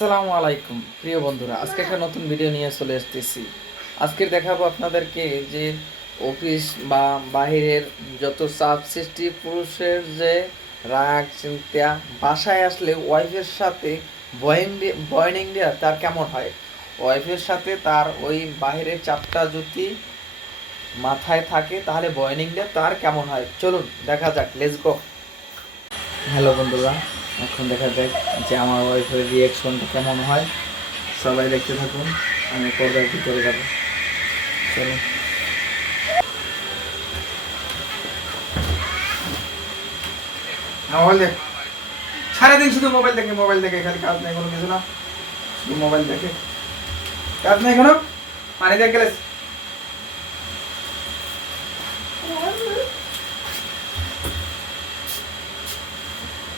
আসসালামু আলাইকুম প্রিয় বন্ধুরা, আজকে একটা নতুন ভিডিও নিয়ে চলে আসতেছি। আজকে দেখাবো আপনাদেরকে যে অফিস বা বাহিরের যত চাপ সৃষ্টি, পুরুষের যে রাগ চিন্তা, বাসায় আসলে ওয়াইফের সাথে বয়নিং দেওয়া তার কেমন হয়, ওয়াইফের সাথে তার ওই বাহিরের চাপটা যদি মাথায় থাকে তাহলে বয়নিং দেওয়া তার কেমন হয়। চলুন দেখা যাক, লেটস গো। হ্যালো বন্ধুরা, এখন দেখা যাক যে আমার ওয়াইফের রিয়াকশনটা কেমন হয়। সবাই দেখতে থাকুন, আমি পর্দার ভিতরে যাবো। চলো। মোবাইল দেখ, সারাদিন শুধু মোবাইল দেখে খালি কাজ নাই কোনো কিছু না, শুধু মোবাইল দেখে, কাজ নাই কোনো। পানি দেখ গেলে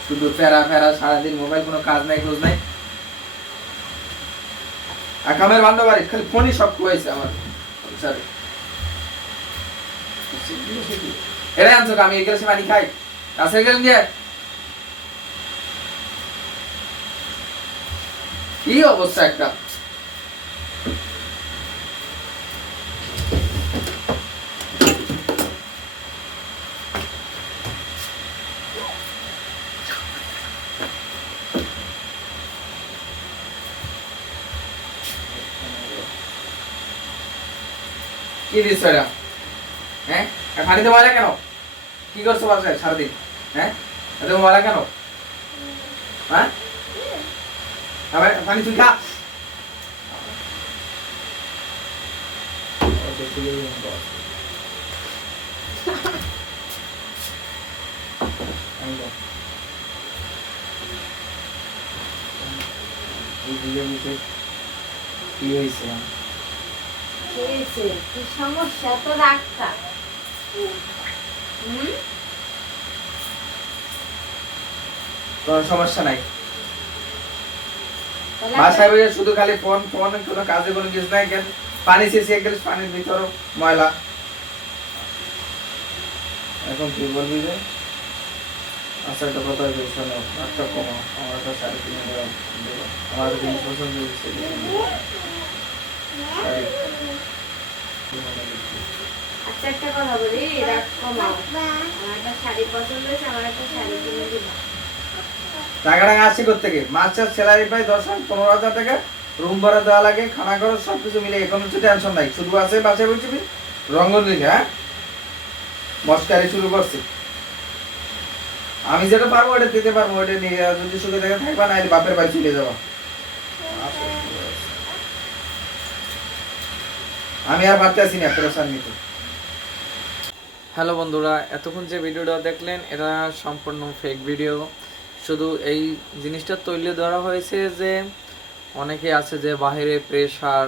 শুধু ফেরা ফেরা সারাদিন মোবাইল, কোনো কাজ নাই খোঁজ নাই। আকামের বান্ধব বাড়ি খালি ফোনই সব হয়েছে আমার। এটাই আনছো, আমি এই গ্লাসে পানি খাই, কাছে গেলেন দিয়ে কি অবস্থা একটা। কি দিচ্ছ এটা? হ্যাঁ, পানিতে ময়লা কেন? কি করছো বাসায় সারাদিন? হ্যাঁ, এত ময়লা কেন? হ্যাঁ, আবার পানি তুই খা। কি হয়েছে? কি সমস্যা তো রাগটা? কোনো সমস্যা নাই, বাসায় বসে শুধু খালি ফোন ফোন, কোনো কাজে কোনো কিছু নাই। কেন পানি শেষে এক গ্লাস পানির ভিতর ময়লা। এখন কি বলবি যে? আচ্ছা একটা কথা বলছি, শোনো, একটা কমা, আমার একটা শাড়ি কিনে দেওয়া, আমার একটা জিনিস পছন্দ হয়েছে। আচ্ছা একটা কথা বলি, রাগ কমাও। আমার একটা শাড়ি পছন্দ হয়েছে, আমার একটা শাড়ি কিনে দিবা। টাকা টাকা আসছে কোথেকে? মাস্টার স্যালারি পাই 10,000-15,000 টাকা, রুম ভাড়া দেওয়া লাগে, খানা খরচ সবকিছু মিলে এখন কিছু টেনশন নাই, শুধু আছে বাসায় বলছি রঙ্গন। হ্যাঁ, মস্কারি শুরু করছি। আমি যেটা পারবো ওটা দিতে পারবো, ওটা নিয়ে যদি সুখে দেখে থাকবা, না বাপের বাড়ি চলে যাওয়া। আমি আর পারতে আসি না প্রেশার নিতে। হ্যালো বন্ধুরা, এতক্ষণ যে ভিডিওটা দেখলেন এটা সম্পূর্ণ ফেক ভিডিও। শুধু এই জিনিসটা তৈরি ধরা হয়েছে যে অনেকে আছে যে বাইরে প্রেশার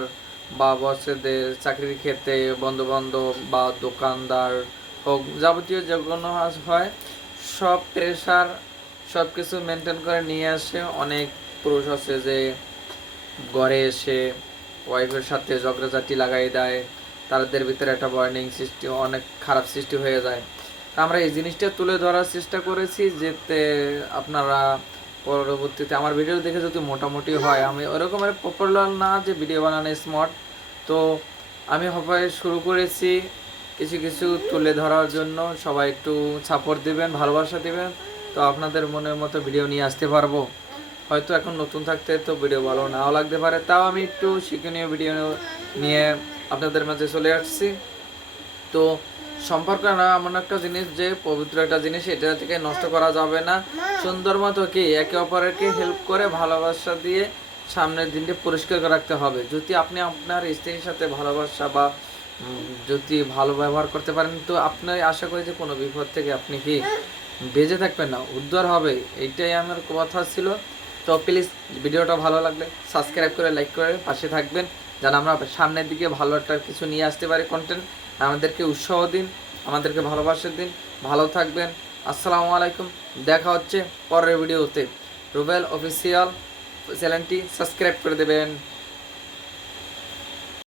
বা বসেদের চাকরির ক্ষেত্রে, বন্ধুবান্ধব বা দোকানদার হোক, যাবতীয় যে কোনো হয়, সব প্রেশার সব কিছু মেনটেন করে নিয়ে আসে। অনেক পুরুষ আছে যে ঘরে এসে ওয়াইফের সাথে ঝগড়াঝাটি লাগাই দেয়, তাদের ভিতরে একটা বার্নিং সৃষ্টি, অনেক খারাপ সৃষ্টি হয়ে যায়। আমরা এই জিনিসটা তুলে ধরার চেষ্টা করেছি যাতে আপনারা পরবর্তীতে আমার ভিডিও দেখে যদি মোটামুটি হয়, আমি ওরকমের পপুলার না যে ভিডিও বানানো স্মার্ট, তো আমি হবে শুরু করেছি কিছু কিছু তুলে ধরার জন্য। সবাই একটু সাপোর্ট দিবেন, ভালোবাসা দিবেন, তো আপনাদের মনের মতো ভিডিও নিয়ে আসতে পারবো। হয়তো এখন নতুন থাকতে তো ভিডিও ভালো নাও লাগতে পারে, তাও আমি একটু শিক্ষণীয় ভিডিও নিয়ে আপনাদের মাঝে চলে আসছি। তো সম্পর্ক না এমন একটা জিনিস যে পবিত্র একটা জিনিস, এটা থেকে নষ্ট করা যাবে না। সুন্দর মতো কি একে অপরকে হেল্প করে ভালোবাসা দিয়ে সামনের দিনটি পরিষ্কার করে রাখতে হবে। যদি আপনি আপনার স্ত্রীর সাথে ভালোবাসা বা যদি ভালো ব্যবহার করতে পারেন, তো আপনার আশা করি যে কোনো বিপদ থেকে আপনি কি বেঁচে থাকবেন না, উদ্ধার হবে। এইটাই আমার কথা ছিল। তো প্লিজ ভিডিওটা ভালো লাগলে সাবস্ক্রাইব করে লাইক করে পাশে থাকবেন, যেন আমরা সামনের দিকে ভালো একটা কিছু নিয়ে আসতে পারি কন্টেন্ট। আমাদেরকে উৎসাহ দিন, আমাদেরকে ভালোবাসা দিন। ভালো থাকবেন। আসসালামু আলাইকুম, দেখা হচ্ছে পরের ভিডিওতে। রুবেল অফিসিয়াল চ্যানেলটি সাবস্ক্রাইব করে দেবেন।